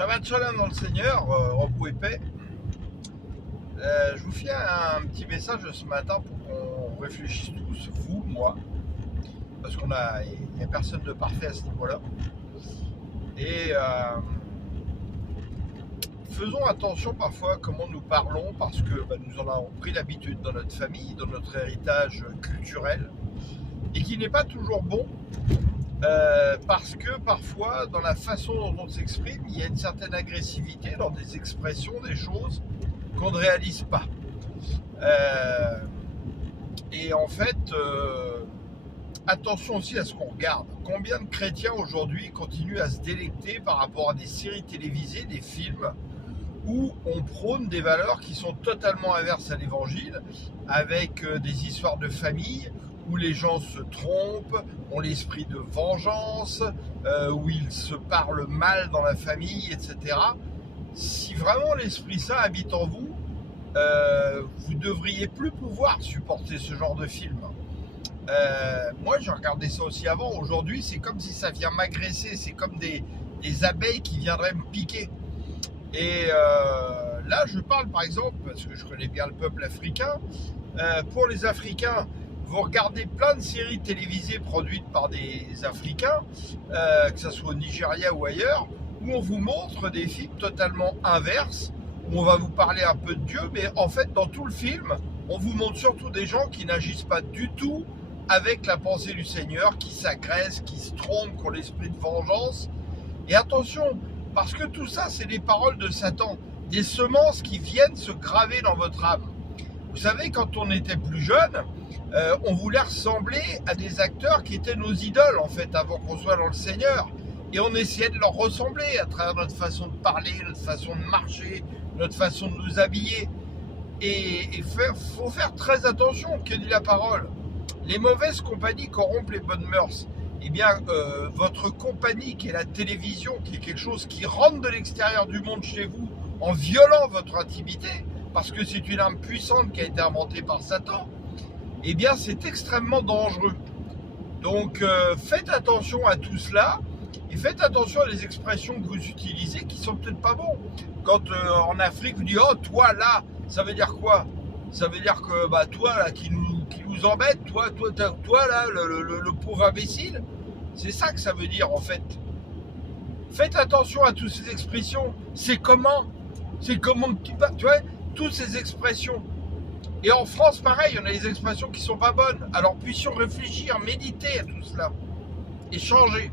Shabbat Shalom dans le Seigneur, repos et paix. Je vous fais un petit message ce matin pour qu'on réfléchisse tous, vous, moi, parce il n'y a personne de parfait à ce niveau-là. Et faisons attention parfois à comment nous parlons, parce que nous en avons pris l'habitude dans notre famille, dans notre héritage culturel, et qui n'est pas toujours bon. Parce que parfois, dans la façon dont on s'exprime, il y a une certaine agressivité dans des expressions, des choses qu'on ne réalise pas. Et en fait, attention aussi à ce qu'on regarde. Combien de chrétiens aujourd'hui continuent à se délecter par rapport à des séries télévisées, des films, où on prône des valeurs qui sont totalement inverses à l'évangile, avec des histoires de famille, où les gens se trompent, ont l'esprit de vengeance, où ils se parlent mal dans la famille, etc. Si vraiment l'Esprit Saint habite en vous, vous ne devriez plus pouvoir supporter ce genre de film. Moi, j'ai regardé ça aussi avant. Aujourd'hui, c'est comme si ça vient m'agresser. C'est comme des abeilles qui viendraient me piquer. Et là, je parle par exemple, parce que je connais bien le peuple africain, pour les Africains, vous regardez plein de séries télévisées produites par des Africains, que ce soit au Nigeria ou ailleurs, où on vous montre des films totalement inverses, où on va vous parler un peu de Dieu, mais en fait, dans tout le film, on vous montre surtout des gens qui n'agissent pas du tout avec la pensée du Seigneur, qui s'agressent, qui se trompent, qui ont l'esprit de vengeance. Et attention, parce que tout ça, c'est les paroles de Satan, des semences qui viennent se graver dans votre âme. Vous savez, quand on était plus jeune, on voulait ressembler à des acteurs qui étaient nos idoles, en fait, avant qu'on soit dans le Seigneur. Et on essayait de leur ressembler à travers notre façon de parler, notre façon de marcher, notre façon de nous habiller. Et faut faire très attention, que dit la parole. Les mauvaises compagnies corrompent les bonnes mœurs. Eh bien, votre compagnie, qui est la télévision, qui est quelque chose qui rentre de l'extérieur du monde chez vous, en violant votre intimité, parce que c'est une arme puissante qui a été inventée par Satan, eh bien c'est extrêmement dangereux. Donc faites attention à tout cela, et faites attention à les expressions que vous utilisez qui sont peut-être pas bons. Quand en Afrique vous dites « Oh, toi là », ça veut dire quoi? Ça veut dire que toi là qui nous embête, toi là, le pauvre imbécile, c'est ça que ça veut dire en fait. Faites attention à toutes ces expressions. C'est comment tu vois, toutes ces expressions. Et en France, pareil, on a des expressions qui sont pas bonnes. Alors puissions réfléchir, méditer à tout cela et changer.